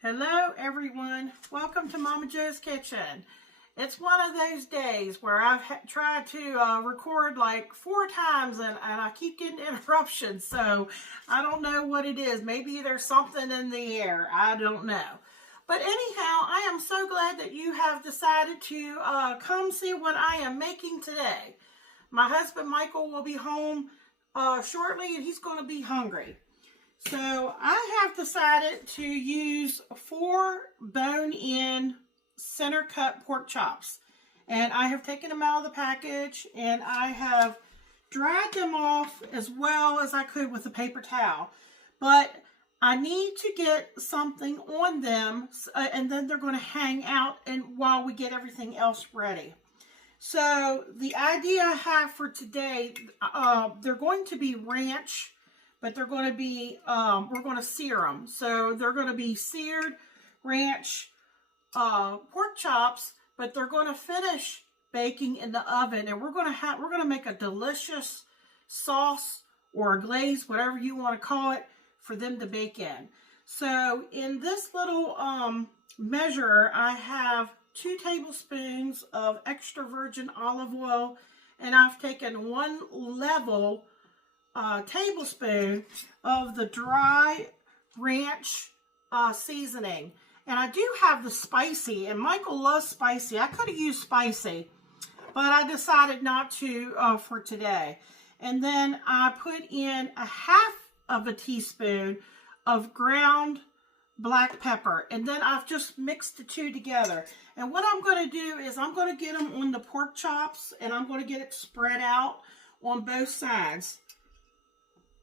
Hello everyone, welcome to Momma Jo's Kitchen. It's one of those days where I've tried to record like 4 times and I keep getting interruptions, so I don't know what it is. Maybe there's something in the air, I don't know. But anyhow, I am so glad that you have decided to come see what I am making today. My husband Michael will be home shortly and he's going to be hungry. So I have decided to use 4 bone-in center cut pork chops, and I have taken them out of the package and I have dried them off as well as I could with a paper towel, but I need to get something on them and then they're going to hang out and while we get everything else ready. So the idea I have for today, they're going to be ranch, but they're going to be, we're going to sear them. So they're going to be seared ranch pork chops, but they're going to finish baking in the oven. And we're going to make a delicious sauce or a glaze, whatever you want to call it, for them to bake in. So in this little measure, I have 2 tablespoons of extra virgin olive oil, and I've taken 1 level tablespoon of the dry ranch seasoning. And I do have the spicy, and Michael loves spicy. I could have used spicy, but I decided not to for today. And then I put in a 1/2 teaspoon of ground black pepper, and then I've just mixed the 2 together. And what I'm going to do is I'm going to get them on the pork chops, and I'm going to get it spread out on both sides.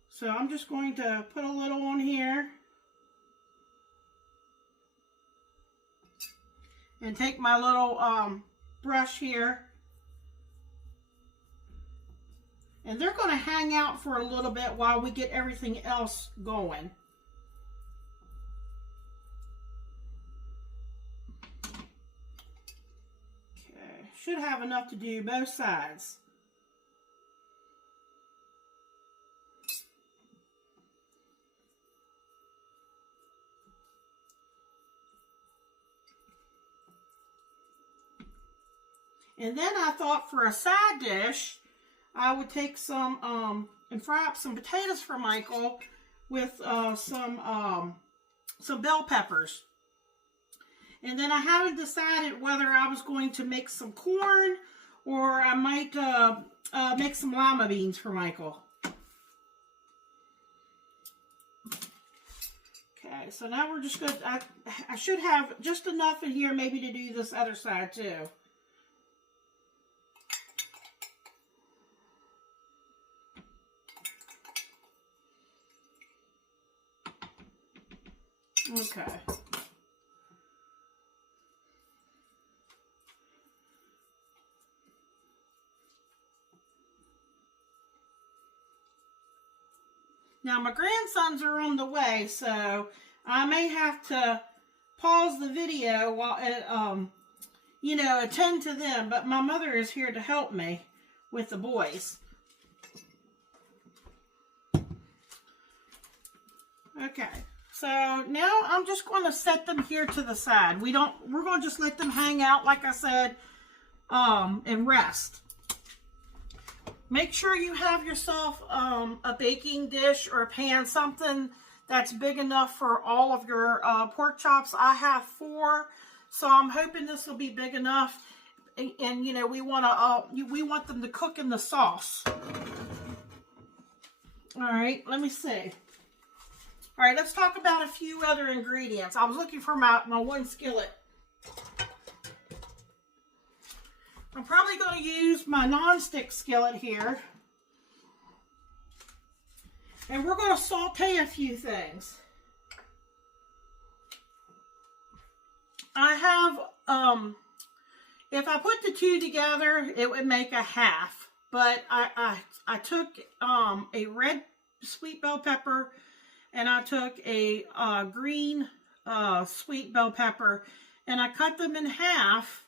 So I'm just going to put a little on here and take my little brush here. And they're going to hang out for a little bit while we get everything else going. Okay, should have enough to do both sides. And then I thought for a side dish, I would take some and fry up some potatoes for Michael with some bell peppers. And then I haven't decided whether I was going to make some corn or I might make some lima beans for Michael. Okay, so now we're just going to, I should have just enough in here maybe to do this other side too. Okay. Now my grandsons are on the way, so I may have to pause the video while attend to them, but my mother is here to help me with the boys. Okay. So now I'm just going to set them here to the side. We're going to just let them hang out, like I said, and rest. Make sure you have yourself a baking dish or a pan, something that's big enough for all of your pork chops. I have 4, so I'm hoping this will be big enough. And we want them to cook in the sauce. All right, let me see. All right, let's talk about a few other ingredients. I was looking for my 1 skillet. I'm probably going to use my non-stick skillet here. And we're going to saute a few things. I have, if I put the 2 together, it would make a 1/2. But I took a red sweet bell pepper, and I took a green sweet bell pepper, and I cut them in half.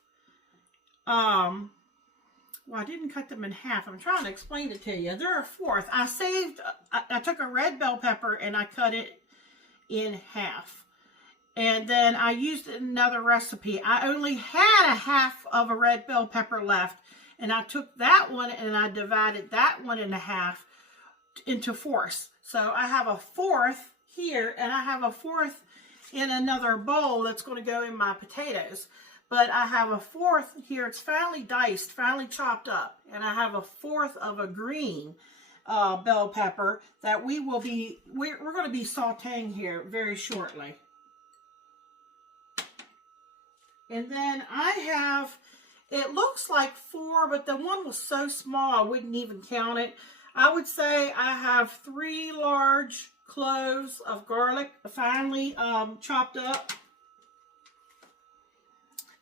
Well, I didn't cut them in half. I'm trying to explain it to you. They're a 1/4. I took a red bell pepper and I cut it in half. And then I used it in another recipe. I only had a half of a red bell pepper left. And I took that one and I divided that one in half into fourths. So I have a fourth here and I have a fourth in another bowl that's going to go in my potatoes. But I have a fourth here. It's finely diced, finely chopped up. And I have a fourth of a green bell pepper that we're going to be sauteing here very shortly. And then I have, it looks like 4, but the one was so small I wouldn't even count it. I would say I have 3 large cloves of garlic, finely chopped up.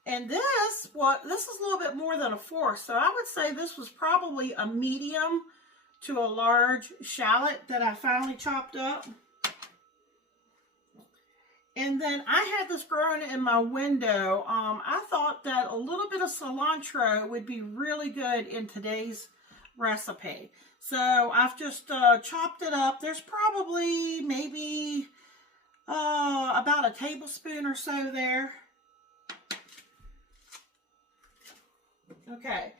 And this is a little bit more than a 4, so I would say this was probably a medium to a large shallot that I finely chopped up. And then I had this growing in my window. I thought that a little bit of cilantro would be really good in today's recipe. So I've just chopped it up. There's probably maybe about a tablespoon or so there. Okay,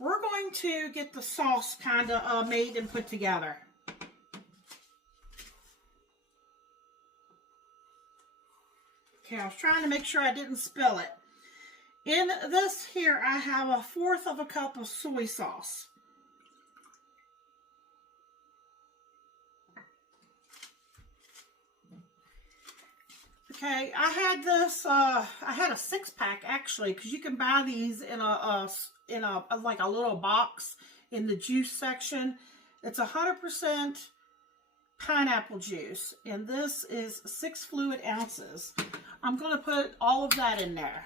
we're going to get the sauce kind of made and put together. Okay, I was trying to make sure I didn't spill it. In this here, I have a 1/4 of a cup of soy sauce. Okay, I had this, I had a 6-pack actually, because you can buy these in like a little box in the juice section. It's 100% pineapple juice, and this is 6 fluid ounces. I'm going to put all of that in there.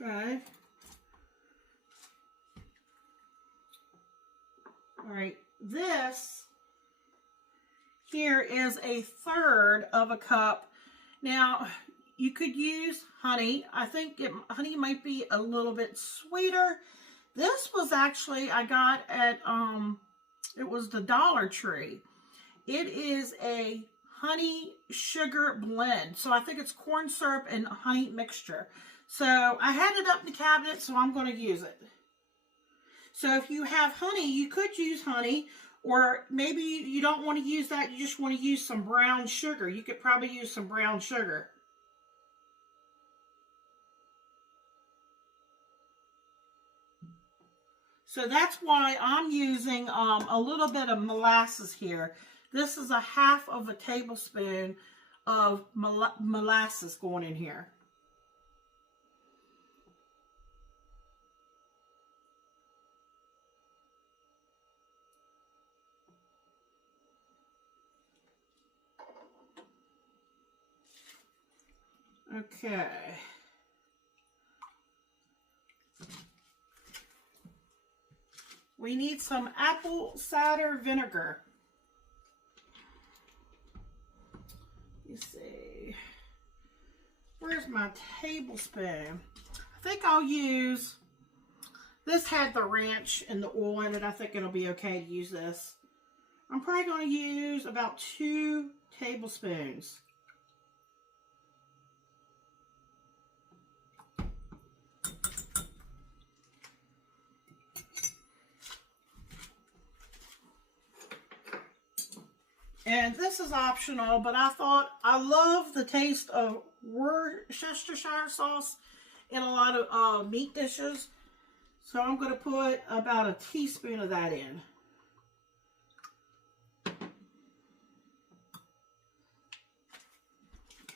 Okay. All right. This here is 1/3 of a cup. Now, you could use honey. I think honey might be a little bit sweeter. This was actually, I got at, it was the Dollar Tree. It is a honey sugar blend. So I think it's corn syrup and honey mixture. So I had it up in the cabinet, so I'm going to use it. So if you have honey, you could use honey, or maybe you don't want to use that. You just want to use some brown sugar. You could probably use some brown sugar. So that's why I'm using a little bit of molasses here. This is 1/2 of a tablespoon of molasses going in here. Okay. We need some apple cider vinegar. Let's see. Where's my tablespoon? I think I'll use, this had the ranch and the oil in it. I think it'll be okay to use this. I'm probably going to use about 2 tablespoons. And this is optional, but I thought I love the taste of Worcestershire sauce in a lot of meat dishes. So I'm going to put about a teaspoon of that in.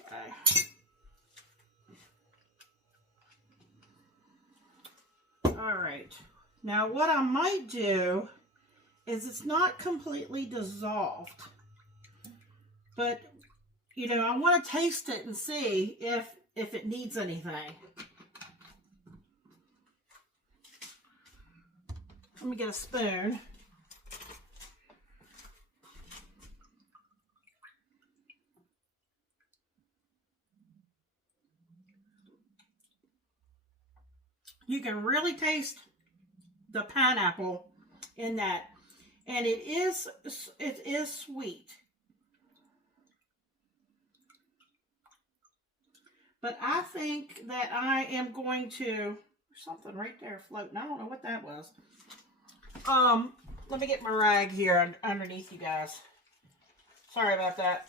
Okay. All right. Now what I might do is, it's not completely dissolved, but you know, I want to taste it and see if it needs anything. Let me get a spoon. You can really taste the pineapple in that. And it is sweet. But I think that I am going to, there's something right there floating. I don't know what that was. Let me get my rag here underneath you guys. Sorry about that.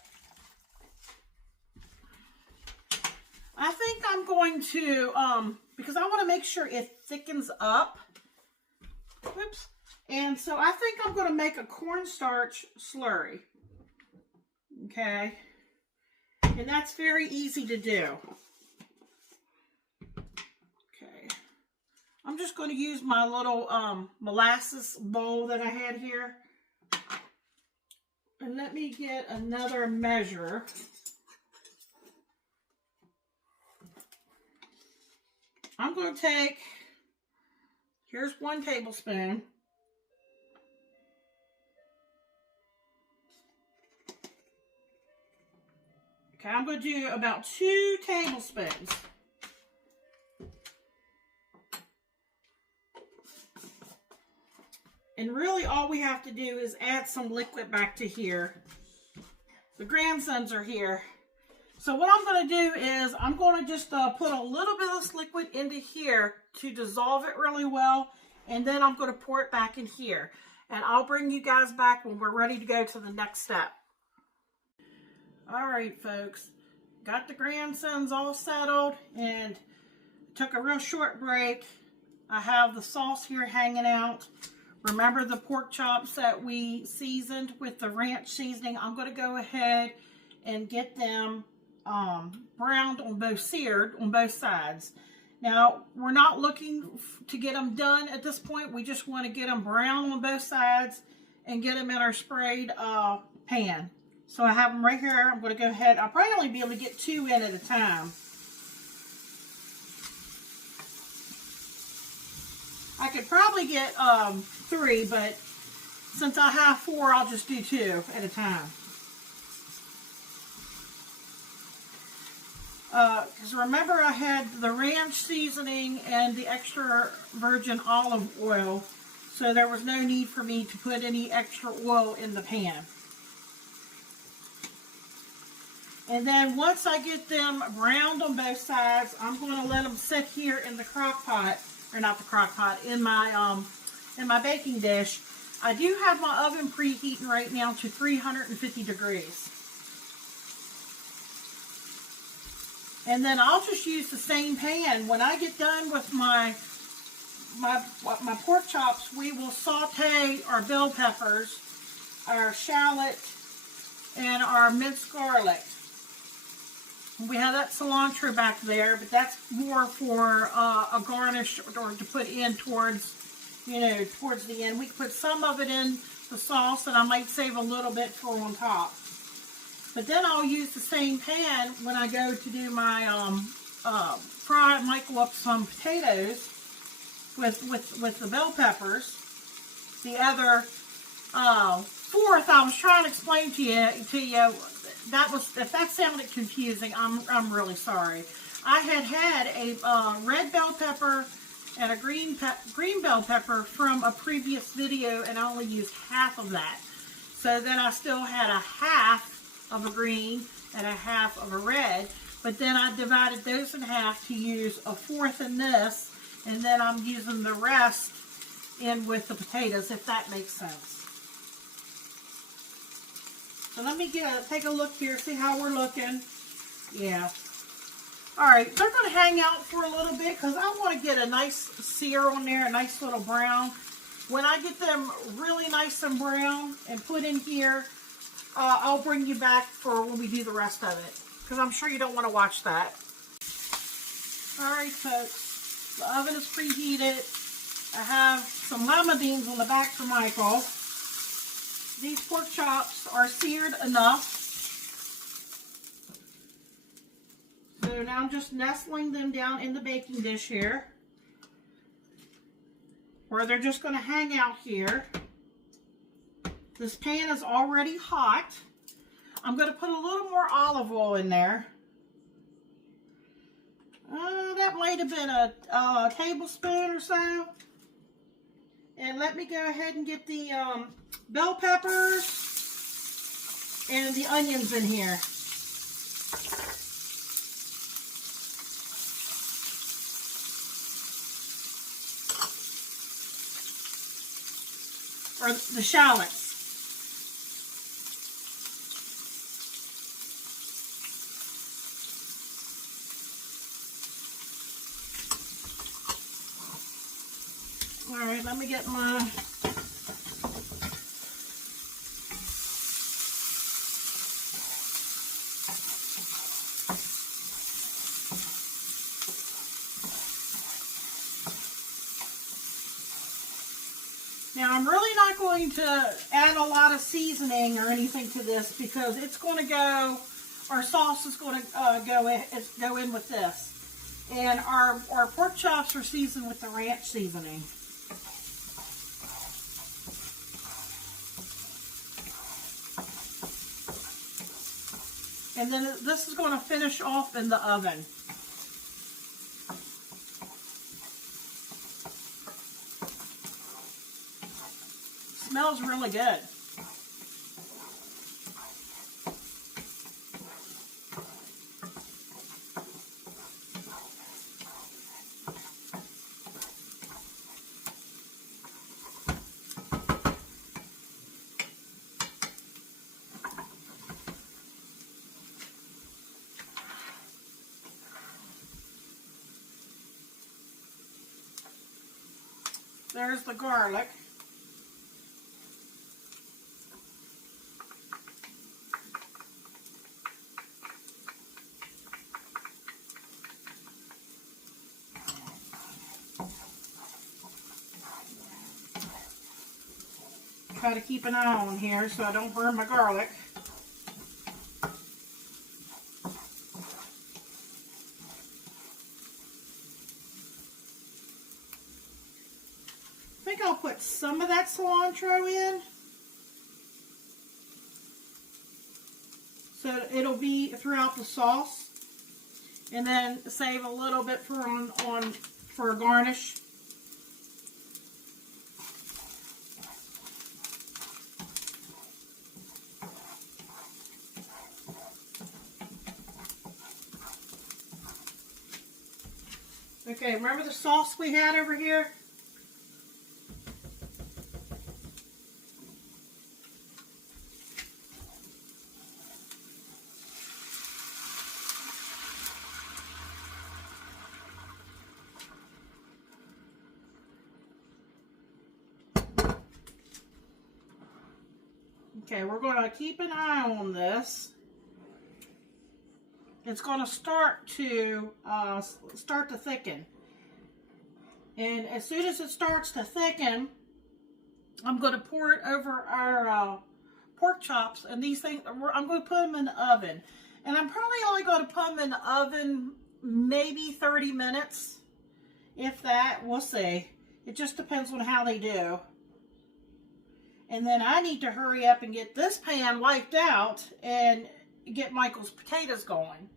I think I'm going to, because I want to make sure it thickens up. Whoops. And so I think I'm going to make a cornstarch slurry. Okay. And that's very easy to do. Okay. I'm just going to use my little molasses bowl that I had here. And let me get another measure. I'm going to take, here's 1 tablespoon. Okay, I'm going to do about 2 tablespoons. And really all we have to do is add some liquid back to here. The grandsons are here. So what I'm going to do is I'm going to just put a little bit of this liquid into here to dissolve it really well. And then I'm going to pour it back in here. And I'll bring you guys back when we're ready to go to the next step. All right, folks. Got the grandsons all settled and took a real short break. I have the sauce here hanging out. Remember the pork chops that we seasoned with the ranch seasoning? I'm going to go ahead and get them browned on both, seared on both sides. Now, we're not looking to get them done at this point. We just want to get them brown on both sides and get them in our sprayed pan. So I have them right here. I'm going to go ahead. I'll probably only be able to get 2 in at a time. I could probably get 3, but since I have 4, I'll just do 2 at a time. Because remember, I had the ranch seasoning and the extra virgin olive oil, so there was no need for me to put any extra oil in the pan. And then once I get them browned on both sides, I'm going to let them sit here in the crock pot, or not the crock pot, in my baking dish. I do have my oven preheating right now to 350 degrees. And then I'll just use the same pan. When I get done with my pork chops, we will saute our bell peppers, our shallot, and our minced garlic. We have that cilantro back there, but that's more for a garnish or to put in towards, towards the end. We can put some of it in the sauce, and I might save a little bit for on top. But then I'll use the same pan when I go to do my microwave up some potatoes with the bell peppers. The other fourth, I was trying to explain to you. If that sounded confusing, I'm really sorry. I had a red bell pepper and a green bell pepper from a previous video, and I only used half of that. So then I still had a half of a green and a half of a red, but then I divided those in half to use a fourth in this, and then I'm using the rest in with the potatoes, if that makes sense. So let me take a look here, see how we're looking. Yeah. All right, they're going to hang out for a little bit because I want to get a nice sear on there, a nice little brown. When I get them really nice and brown and put in here, I'll bring you back for when we do the rest of it, because I'm sure you don't want to watch that. All right, folks, the oven is preheated. I have some lima beans on the back for Michael. These pork chops are seared enough. So now I'm just nestling them down in the baking dish here, where they're just going to hang out here. This pan is already hot. I'm going to put a little more olive oil in there. That that might have been a tablespoon or so. And let me go ahead and get the bell peppers and the onions in here. Or the shallots. All right, let me get my Now, I'm really not going to add a lot of seasoning or anything to this because it's going to go, our sauce is going to go in with this. And our pork chops are seasoned with the ranch seasoning. And then this is going to finish off in the oven. Smells really good. There's the garlic. Try to keep an eye on here so I don't burn my garlic. I think I'll put some of that cilantro in, so it'll be throughout the sauce, and then save a little bit for a garnish. Okay, remember the sauce we had over here? Okay, we're going to keep an eye on this. It's going to start to thicken, and as soon as it starts to thicken, I'm going to pour it over our pork chops, and these things I'm going to put them in the oven, and I'm probably only going to put them in the oven maybe 30 minutes, if that. We'll see. It just depends on how they do. And then I need to hurry up and get this pan wiped out and get Michael's potatoes going.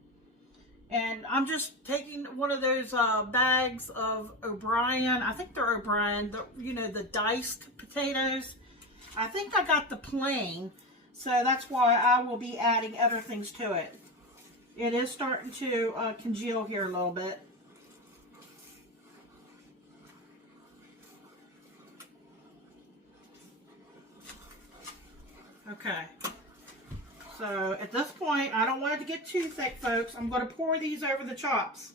And I'm just taking one of those bags of O'Brien. I think they're O'Brien, the diced potatoes. I think I got the plain, so that's why I will be adding other things to it. It is starting to congeal here a little bit. Okay. So at this point, I don't want it to get too thick, folks. I'm going to pour these over the chops.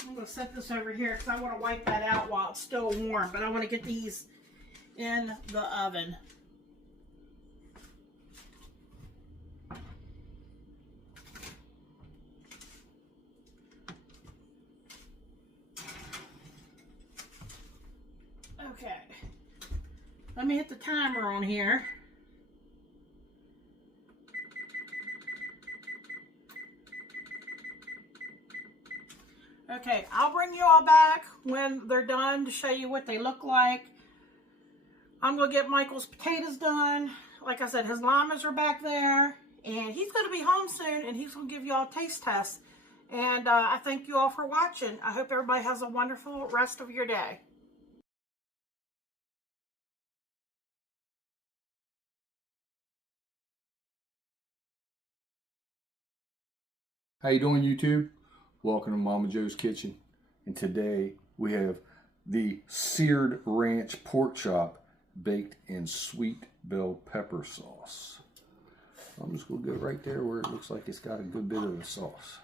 I'm going to set this over here because I want to wipe that out while it's still warm, but I want to get these in the oven. Okay. Let me hit the timer on here. Okay, I'll bring you all back when they're done to show you what they look like. I'm going to get Michael's potatoes done. Like I said, his llamas are back there. And he's going to be home soon, and he's going to give you all taste tests. And I thank you all for watching. I hope everybody has a wonderful rest of your day. How you doing, YouTube? Welcome to Momma Jo's Kitchen. And today we have the seared ranch pork chop baked in sweet bell pepper sauce. I'm just going to go right there where it looks like it's got a good bit of the sauce.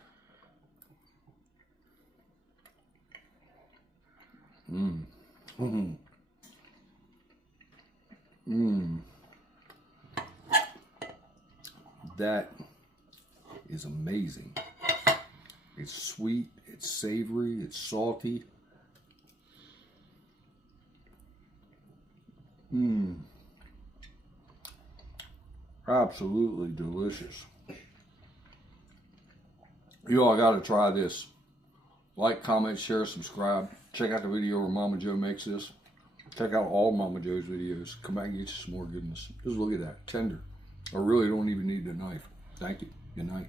That is amazing. It's sweet, it's savory, it's salty. Absolutely delicious. You all got to try this. Like, comment, share, subscribe. Check out the video where Momma Jo makes this. Check out all Momma Jo's videos. Come back and get you some more goodness. Just look at that. Tender. I really don't even need a knife. Thank you. Good night.